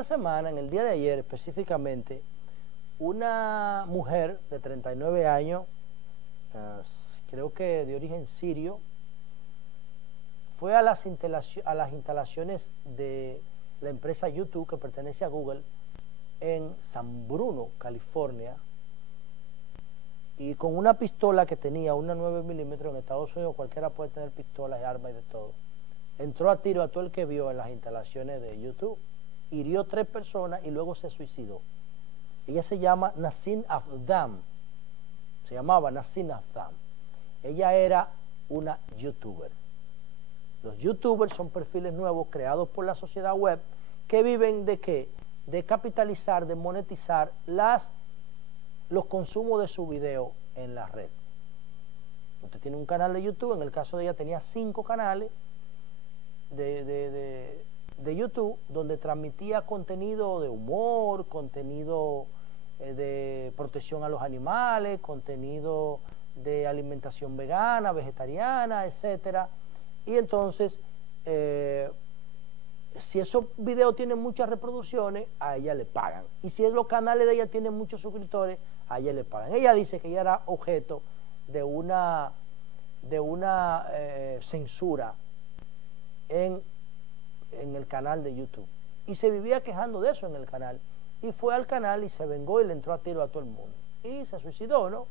esta semana, en el día de ayer específicamente, una mujer de 39 años, creo que de origen sirio, fue a las instalaciones de la empresa YouTube, que pertenece a Google, en San Bruno, California, y con una pistola que tenía, una 9 milímetros. En Estados Unidos cualquiera puede tener pistolas y armas y de todo. Entró a tiro a todo el que vio en las instalaciones de YouTube, hirió 3 personas y luego se suicidó. Ella se llama Nasim Afdam, se llamaba Nasim Afdam. Ella era una youtuber. Los youtubers son perfiles nuevos creados por la sociedad web que viven de ¿qué? De capitalizar, de monetizar los consumos de su video en la red. Usted tiene un canal de YouTube, en el caso de ella tenía 5 canales de YouTube, donde transmitía contenido de humor, contenido de protección a los animales, contenido de alimentación vegana, vegetariana, etcétera. Y entonces, si esos videos tienen muchas reproducciones, a ella le pagan. Y si los canales de ella tienen muchos suscriptores, a ella le pagan. Ella dice que ella era objeto de una censura en el canal de YouTube. Y se vivía quejando de eso en el canal. Y fue al canal y se vengó y le entró a tiro a todo el mundo. Y se suicidó, ¿no?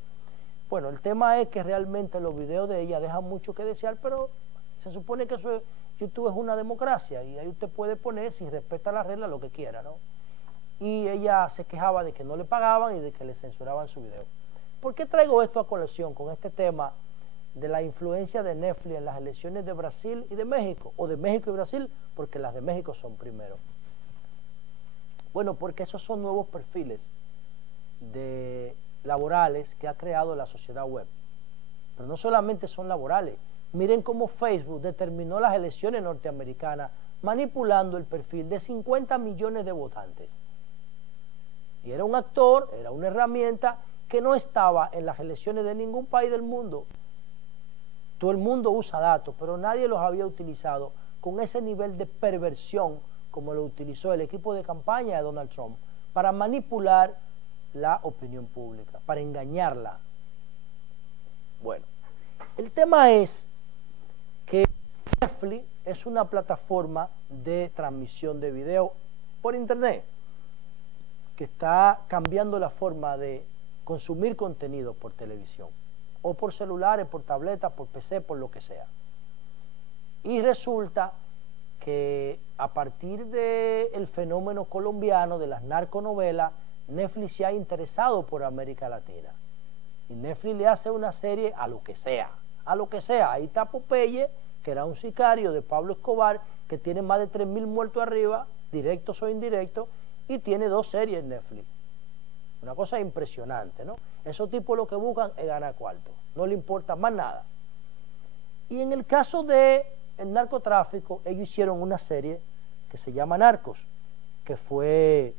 Bueno, el tema es que realmente los videos de ella dejan mucho que desear, pero se supone que YouTube es una democracia y ahí usted puede poner, si respeta las reglas, lo que quiera, ¿no? Y ella se quejaba de que no le pagaban y de que le censuraban su video. ¿Por qué traigo esto a colación con este tema de la influencia de Netflix en las elecciones de Brasil y de México, o de México y Brasil, porque las de México son primero? Bueno, porque esos son nuevos perfiles laborales que ha creado la sociedad web. Pero no solamente son laborales. Miren cómo Facebook determinó las elecciones norteamericanas manipulando el perfil de 50 millones de votantes. Y era un actor, era una herramienta que no estaba en las elecciones de ningún país del mundo. Todo el mundo usa datos, pero nadie los había utilizado con ese nivel de perversión como lo utilizó el equipo de campaña de Donald Trump para manipular la opinión pública, para engañarla. Bueno, el tema es que Netflix es una plataforma de transmisión de video por internet que está cambiando la forma de consumir contenido por televisión, o por celulares, por tabletas, por PC, por lo que sea. Y resulta que a partir del fenómeno colombiano de las narconovelas, Netflix se ha interesado por América Latina. Y Netflix le hace una serie a lo que sea, a lo que sea. Ahí está Popeye, que era un sicario de Pablo Escobar, que tiene más de 3.000 muertos arriba, directos o indirectos, y tiene 2 series en Netflix. Una cosa impresionante, ¿no? Esos tipos lo que buscan es ganar cuarto, no le importa más nada. Y en el caso del narcotráfico, ellos hicieron una serie que se llama Narcos, que fue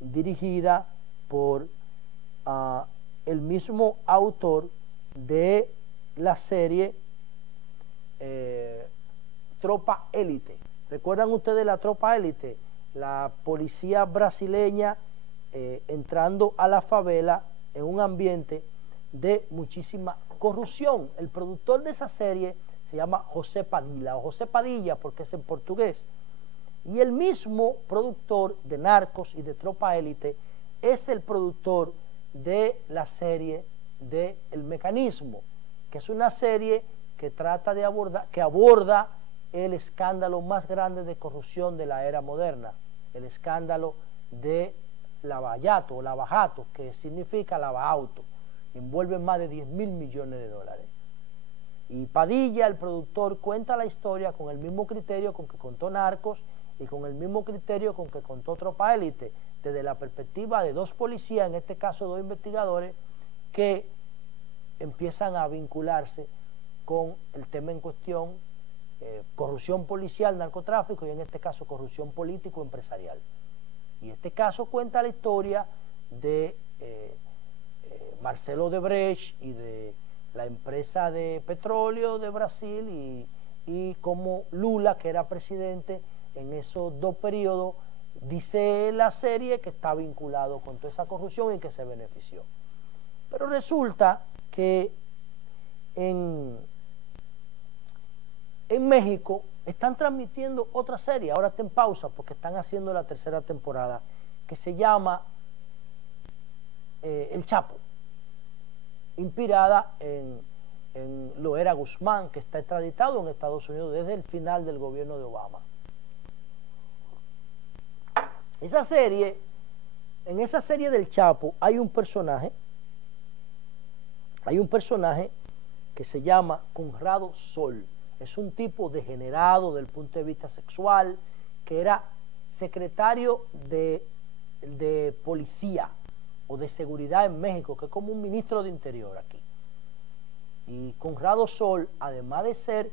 dirigida por el mismo autor de la serie Tropa Élite. ¿Recuerdan ustedes la Tropa Élite? La policía brasileña entrando a la favela en un ambiente de muchísima corrupción. El productor de esa serie se llama José Padilla, o José Padilla porque es en portugués. Y el mismo productor de Narcos y de Tropa Élite es el productor de la serie de El Mecanismo, que es una serie que trata de aborda el escándalo más grande de corrupción de la era moderna, el escándalo de Lavallato o Lavajato, que significa lavauto, envuelve más de 10.000 millones de dólares. Y Padilla, el productor, cuenta la historia con el mismo criterio con que contó Narcos y con el mismo criterio con que contó Tropa Élite, desde la perspectiva de 2 policías, en este caso 2 investigadores, que empiezan a vincularse con el tema en cuestión, corrupción policial, narcotráfico, y en este caso corrupción político-empresarial. Y este caso cuenta la historia de Marcelo Odebrecht y de la empresa de petróleo de Brasil y como Lula, que era presidente en esos 2 periodos, dice la serie que está vinculado con toda esa corrupción y que se benefició. Pero resulta que en México están transmitiendo otra serie, ahora está en pausa porque están haciendo la tercera temporada, que se llama El Chapo, inspirada en Loera Guzmán, que está extraditado en Estados Unidos desde el final del gobierno de Obama. Esa serie, en esa serie del Chapo hay un personaje que se llama Conrado Sol. Es un tipo degenerado desde el punto de vista sexual, que era secretario de policía o de seguridad en México, que es como un ministro de Interior aquí. Y Conrado Sol, además de ser,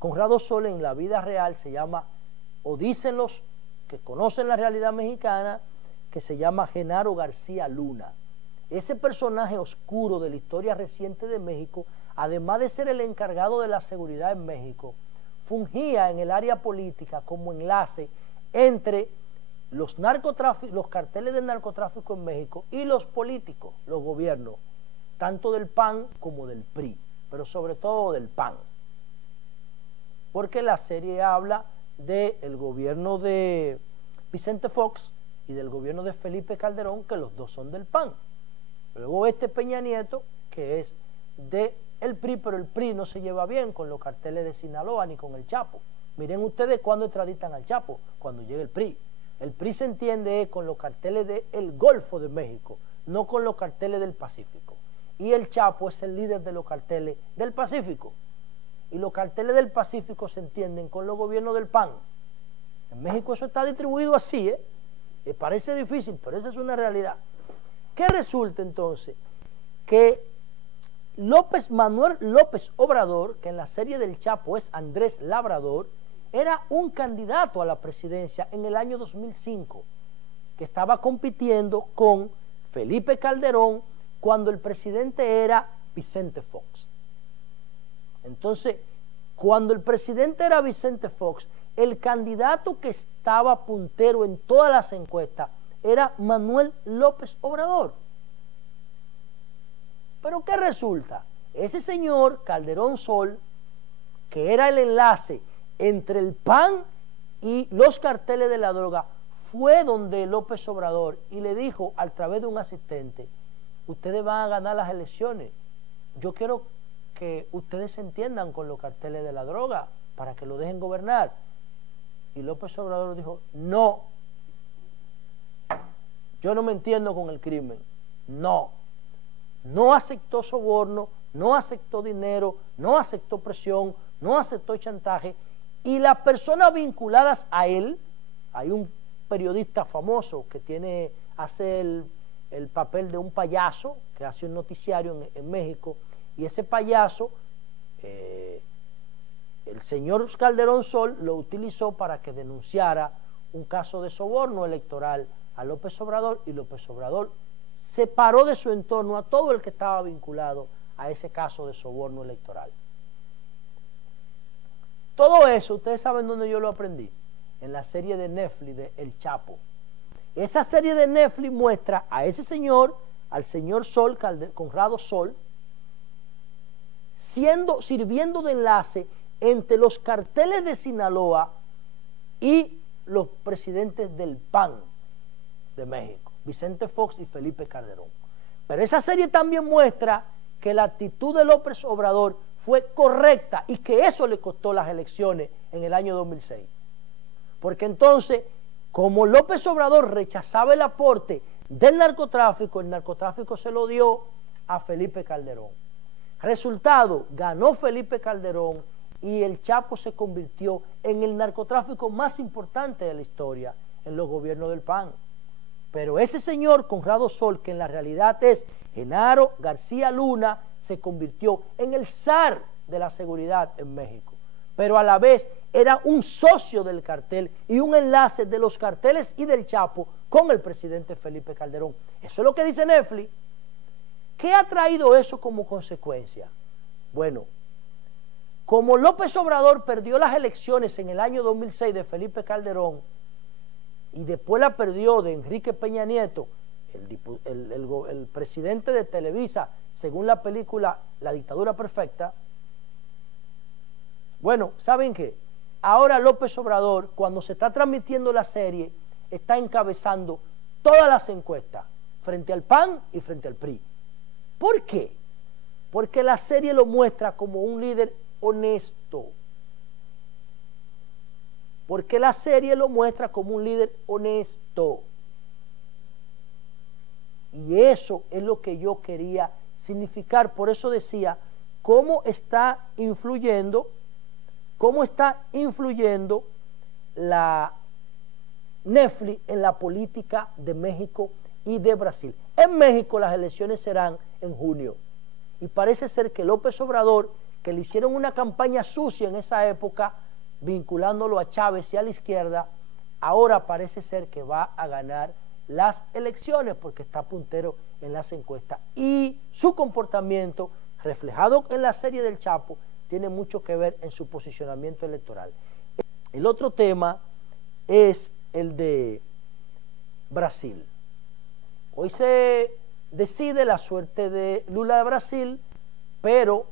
Conrado Sol en la vida real se llama, o dicen los que conocen la realidad mexicana, que se llama Genaro García Luna. Ese personaje oscuro de la historia reciente de México, además de ser el encargado de la seguridad en México, fungía en el área política como enlace entre los carteles del narcotráfico en México y los políticos, los gobiernos, tanto del PAN como del PRI, pero sobre todo del PAN. Porque la serie habla del gobierno de Vicente Fox y del gobierno de Felipe Calderón, que los dos son del PAN. Luego Peña Nieto, que es del PRI, pero el PRI no se lleva bien con los carteles de Sinaloa ni con el Chapo. Miren ustedes cuándo extraditan al Chapo, cuando llega el PRI. El PRI se entiende con los carteles del Golfo de México, no con los carteles del Pacífico. Y el Chapo es el líder de los carteles del Pacífico. Y los carteles del Pacífico se entienden con los gobiernos del PAN. En México eso está distribuido así, parece difícil, pero esa es una realidad. ¿Qué resulta entonces? Que Manuel López Obrador, que en la serie del Chapo es Andrés Labrador, era un candidato a la presidencia en el año 2005, que estaba compitiendo con Felipe Calderón cuando el presidente era Vicente Fox. Entonces, cuando el presidente era Vicente Fox, el candidato que estaba puntero en todas las encuestas era Manuel López Obrador. Pero ¿qué resulta? Ese señor Calderón Sol, que era el enlace entre el PAN y los carteles de la droga, fue donde López Obrador y le dijo a través de un asistente: ustedes van a ganar las elecciones, yo quiero que ustedes se entiendan con los carteles de la droga para que lo dejen gobernar. Y López Obrador dijo: no, yo no me entiendo con el crimen. No aceptó soborno, no aceptó dinero, no aceptó presión, no aceptó chantaje. Y las personas vinculadas a él, hay un periodista famoso que hace el papel de un payaso, que hace un noticiario en México, y ese payaso, el señor Calderón Sol lo utilizó para que denunciara un caso de soborno electoral a López Obrador, y López Obrador separó de su entorno a todo el que estaba vinculado a ese caso de soborno electoral. Todo eso, ustedes saben dónde yo lo aprendí, en la serie de Netflix de El Chapo. Esa serie de Netflix muestra a ese señor, al señor Sol, Conrado Sol, sirviendo de enlace entre los carteles de Sinaloa y los presidentes del PAN de México, Vicente Fox y Felipe Calderón. Pero esa serie también muestra que la actitud de López Obrador fue correcta y que eso le costó las elecciones en el año 2006. Porque entonces, como López Obrador rechazaba el aporte del narcotráfico, el narcotráfico se lo dio a Felipe Calderón. Resultado, ganó Felipe Calderón y el Chapo se convirtió en el narcotráfico más importante de la historia en los gobiernos del PAN. Pero ese señor Conrado Sol, que en la realidad es Genaro García Luna, se convirtió en el zar de la seguridad en México. Pero a la vez era un socio del cartel y un enlace de los carteles y del Chapo con el presidente Felipe Calderón. Eso es lo que dice Netflix. ¿Qué ha traído eso como consecuencia? Bueno, como López Obrador perdió las elecciones en el año 2006 de Felipe Calderón, y después la perdió de Enrique Peña Nieto, el presidente de Televisa, según la película La Dictadura Perfecta. Bueno, ¿saben qué? Ahora López Obrador, cuando se está transmitiendo la serie, está encabezando todas las encuestas, frente al PAN y frente al PRI. ¿Por qué? Porque la serie lo muestra como un líder honesto. Porque la serie lo muestra como un líder honesto. Y eso es lo que yo quería significar. Por eso decía, ¿cómo está influyendo la Netflix en la política de México y de Brasil? En México las elecciones serán en junio. Y parece ser que López Obrador, que le hicieron una campaña sucia en esa época, vinculándolo a Chávez y a la izquierda, ahora parece ser que va a ganar las elecciones porque está puntero en las encuestas. Y su comportamiento, reflejado en la serie del Chapo, tiene mucho que ver en su posicionamiento electoral. El otro tema es el de Brasil. Hoy se decide la suerte de Lula de Brasil, pero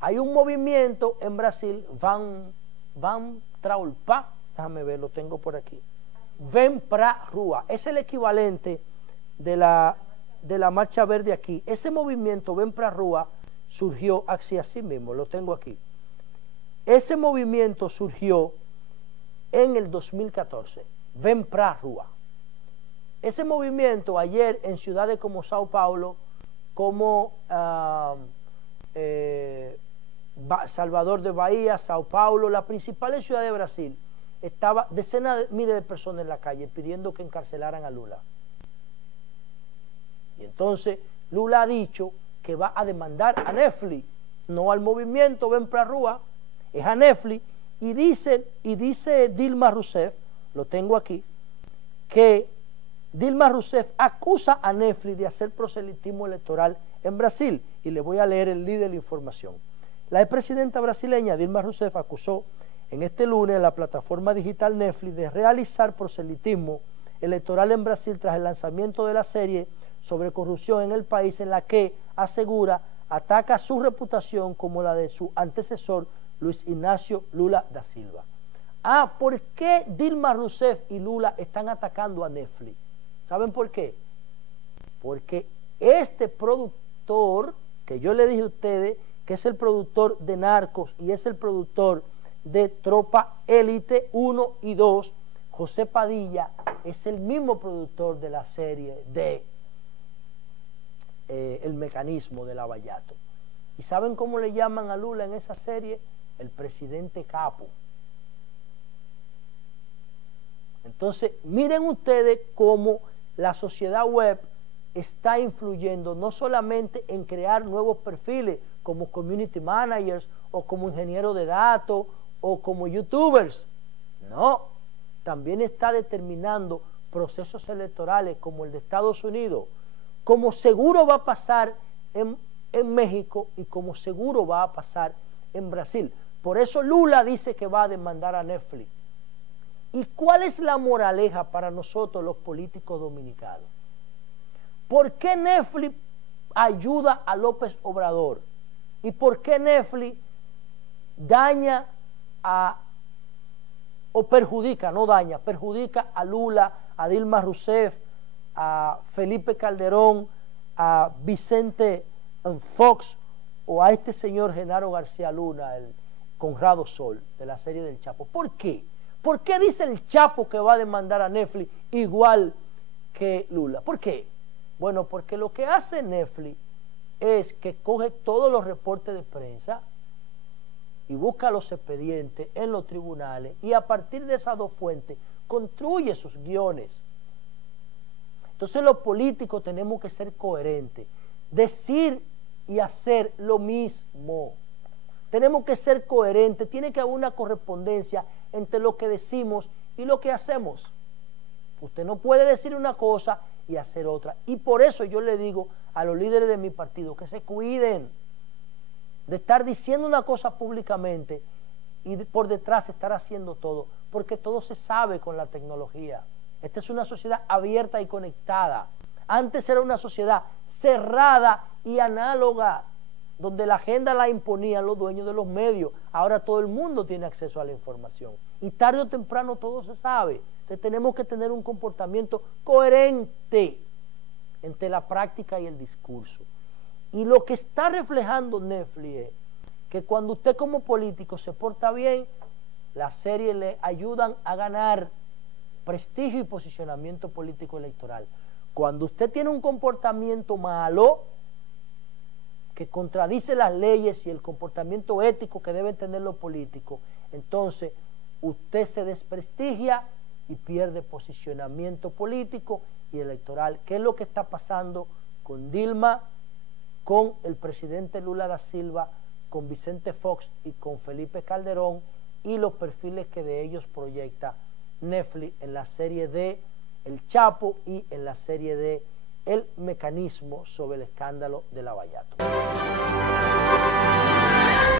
hay un movimiento en Brasil, Van Traulpá, déjame ver, lo tengo por aquí, Ven pra Rua, es el equivalente de la Marcha Verde aquí. Ese movimiento, Ven pra Rua, surgió así mismo, lo tengo aquí. Ese movimiento surgió en el 2014, Ven pra Rua. Ese movimiento ayer en ciudades como Sao Paulo, como Salvador de Bahía, Sao Paulo, las principales ciudades de Brasil, estaba decenas de miles de personas en la calle pidiendo que encarcelaran a Lula. Y entonces Lula ha dicho que va a demandar a Netflix, no al movimiento Ven pra Rua, es a Netflix, y dice Dilma Rousseff, lo tengo aquí, que Dilma Rousseff acusa a Netflix de hacer proselitismo electoral en Brasil, y le voy a leer el link de la información. La expresidenta brasileña Dilma Rousseff acusó en este lunes a la plataforma digital Netflix de realizar proselitismo electoral en Brasil tras el lanzamiento de la serie sobre corrupción en el país, en la que, asegura, ataca su reputación como la de su antecesor Luis Ignacio Lula da Silva. ¿Por qué Dilma Rousseff y Lula están atacando a Netflix? ¿Saben por qué? Porque este productor, que yo le dije a ustedes, que es el productor de Narcos y es el productor de Tropa Élite 1 y 2, José Padilla, es el mismo productor de la serie de El Mecanismo de Lavallato. ¿Y saben cómo le llaman a Lula en esa serie? El presidente capo. Entonces, miren ustedes cómo la sociedad web está influyendo no solamente en crear nuevos perfiles como community managers o como ingenieros de datos o como youtubers, no, también está determinando procesos electorales como el de Estados Unidos, como seguro va a pasar en México y como seguro va a pasar en Brasil. Por eso Lula dice que va a demandar a Netflix. ¿Y cuál es la moraleja para nosotros los políticos dominicanos? ¿Por qué Netflix ayuda a López Obrador? ¿Y por qué Netflix daña o perjudica, no daña, perjudica a Lula, a Dilma Rousseff, a Felipe Calderón, a Vicente Fox o a este señor Genaro García Luna, el Conrado Sol, de la serie del Chapo? ¿Por qué? ¿Por qué dice el Chapo que va a demandar a Netflix igual que Lula? ¿Por qué? Bueno, porque lo que hace Netflix es que coge todos los reportes de prensa y busca los expedientes en los tribunales y a partir de esas dos fuentes construye sus guiones. Entonces los políticos tenemos que ser coherentes, decir y hacer lo mismo. Tenemos que ser coherentes, tiene que haber una correspondencia entre lo que decimos y lo que hacemos. Usted no puede decir una cosa y hacer otra. Y por eso yo le digo a los líderes de mi partido que se cuiden de estar diciendo una cosa públicamente y por detrás estar haciendo todo, porque todo se sabe con la tecnología. Esta es una sociedad abierta y conectada. Antes era una sociedad cerrada y análoga, donde la agenda la imponían los dueños de los medios. Ahora todo el mundo tiene acceso a la información. Y tarde o temprano todo se sabe. Entonces tenemos que tener un comportamiento coherente entre la práctica y el discurso. Y lo que está reflejando Netflix es que cuando usted como político se porta bien, las series le ayudan a ganar prestigio y posicionamiento político electoral. Cuando usted tiene un comportamiento malo, que contradice las leyes y el comportamiento ético que deben tener los políticos, entonces usted se desprestigia y pierde posicionamiento político y electoral, que es lo que está pasando con Dilma, con el presidente Lula da Silva, con Vicente Fox y con Felipe Calderón, y los perfiles que de ellos proyecta Netflix en la serie de El Chapo y en la serie de El Mecanismo sobre el escándalo de Lavallato.